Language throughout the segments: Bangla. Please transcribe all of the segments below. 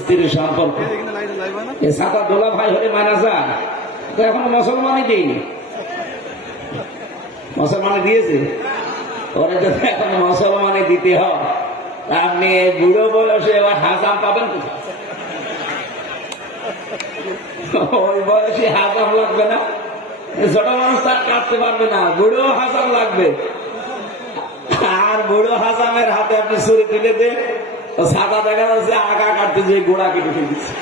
স্ত্রীর সম্পর্ক। এ সাতা দোলা ভাই হলে মানা যায়। তো এখন মুসলমানই দিইনি মুসলমানে দিয়েছে। ওরা যদি এখন মুসলমানে দিতে হয়। তা আপনি বুড়ো বয়সে এবার হাজাম পাবেন ওই বয়সে হাজাম লাগবে না। ছোট মানুষ তার কাটতে পারবে না। বুড়ো হাজাম লাগবে। আর বুড়ো হাজামের হাতে আপনি ছুরি তুলে দেন। সাদা দেখা যাচ্ছে, আগা কাটতে যে গোড়া কেটে ফেলছে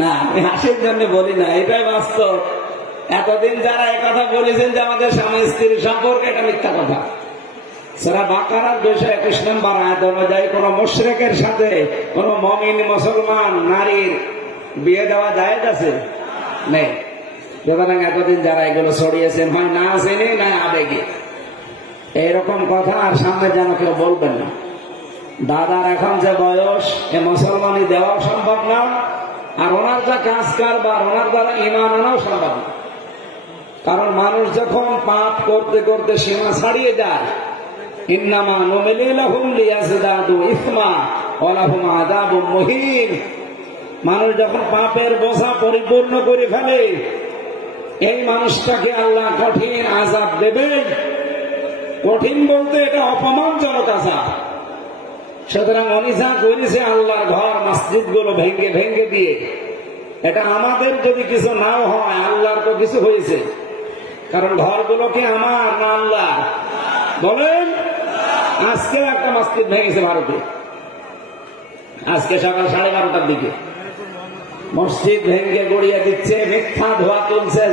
না, আমি হাসির জন্য বলি না, এটাই বাস্তব। এতদিন যারা এই কথা বলেছেন যে আমাদের স্বামী স্ত্রীর সম্পর্কে এটা মিথ্যা কথা। সেটা বাকারার দুইশো একুশ নম্বর আয়াত অনুযায়ী কোন মুশ্রেকের সাথে, কোন মমিন মুসলমান নারীর বিয়ে দেওয়া যায় আছে? নেই। সুতরাং এতদিন যারা এগুলো ছড়িয়েছেন, হয় না আসেনি না আবেগে। এইরকম কথা আর সামনে যেন কেউ বলবেন না। দাদার এখন যে বয়স, এ মুসলমানি দেওয়াও সম্ভব না, আর ওনার যা কাজ কারবার ওনার দ্বারা ইমান আনাও সম্ভব না। কারণ মানুষ যখন পাপ করতে করতে সীমা ছাড়িয়ে যায়, ইন্নামা নুমিলিলাহুম লিয়াজদাদু ইসমা ওয়া লাহুম আযাবুম মুহিন। মানুষ যখন পাপের বোঝা পরিপূর্ণ করে ফেলে, এই মানুষটাকে আল্লাহ কঠিন আজাব দেবেন। কঠিন বলতে এটা অপমানজনক আজাব সুতরাং উনি যা করেছে, আল্লাহর ঘর মসজিদগুলো ভেঙ্গে ভেঙ্গে দিয়ে, এটা আমাদের যদি কিছু নাও হয়, আল্লাহর তো কিছু হয়েছে। কারণ ঘরগুলোকে আমার না আল্লাহ বলেন, আজকে একটা মসজিদ ভেঙেছে ভারতে। আজকে সকাল সাড়ে বারোটার দিকে। মসজিদ ভেঙ্গে গড়িয়ে দিচ্ছে, মিথ্যা ধোয়া তুলছে